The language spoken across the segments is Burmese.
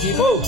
ကြည့်ဖို့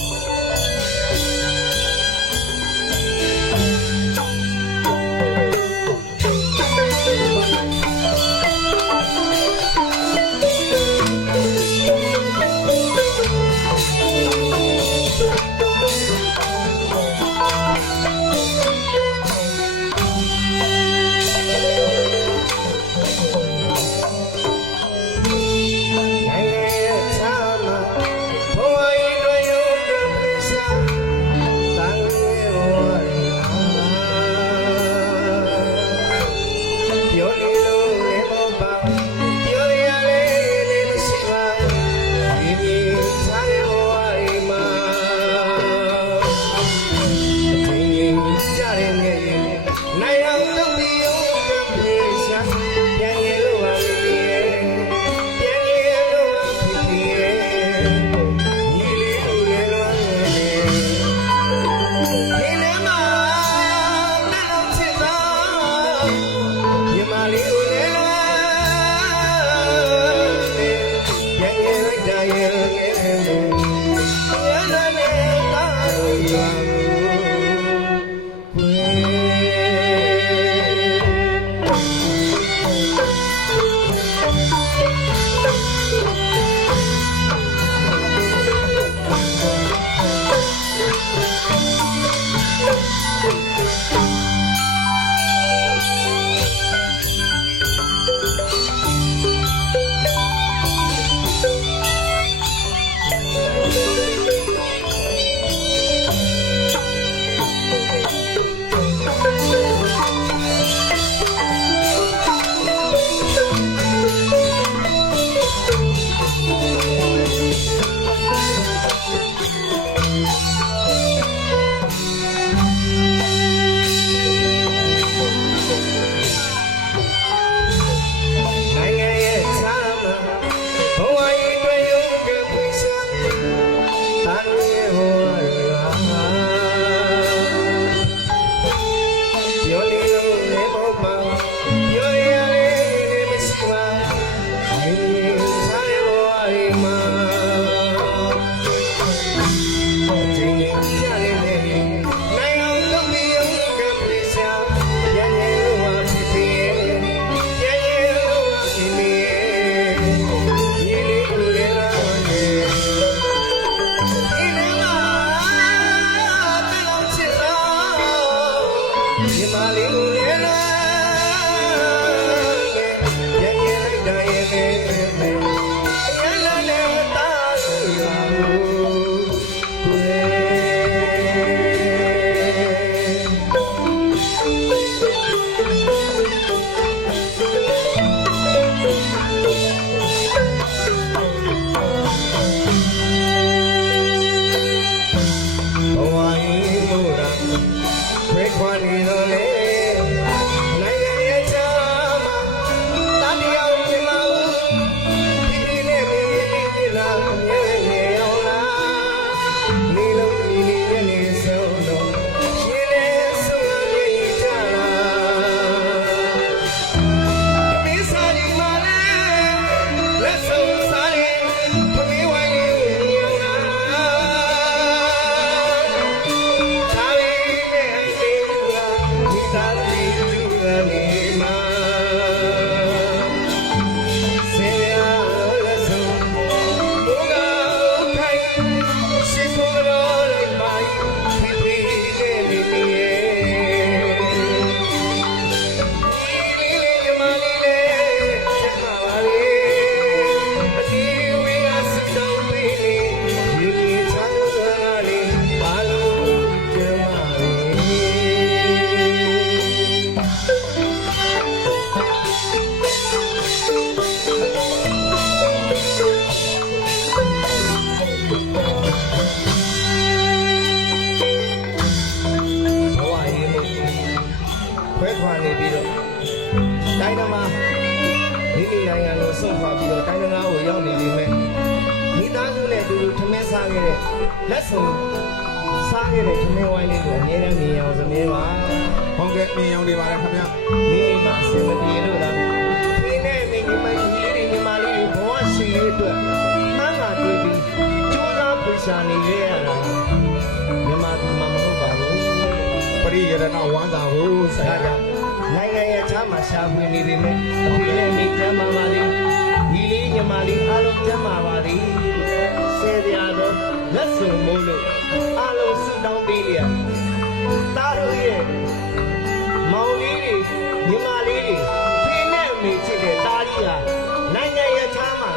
လက်စုံစားခဲ့တဲ့ခမင်းဝိုင်းလေးကိုအများနဲ့မြင်အောင်စနေပါဟုတ်ကဲ့မြင်အောင်နေပါတယ်ခင်ဗျာမိမိမှာအစင်မပြေလို့လားဒီနေ့မိမိမကြီးလေးညီမလေးဘဝရှိလေးအတွက်မှန်းလာတွေ့ပြီးကြိုးစားပိစာနေရ ဆိုင် ဒါကြောင့်နိုင်ငံရဲ့ချမ်းမှာရှာဖွေနေပေမဲ့အဖေနဲ့မိကျမ်းမာပါသည်ညီလေးညီမလေးအားလုံးကျမ်းမာပါသည်ဆယ်ပြာတော့လက်စုံမိုးလို့အားလုံးဆုတောင်းပေးရသားတို့ရဲ့မောင်လေးတွေညီမလေးတွေဖေနဲ့အမေချစ်တဲ့သားကြီးဟာနိုင်ငံရဲ့ချမ်းမှာ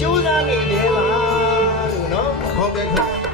ကြိုးစားနေတယ်ပါလို့နော် ဟုတ်ကဲ့ခင်ဗျာ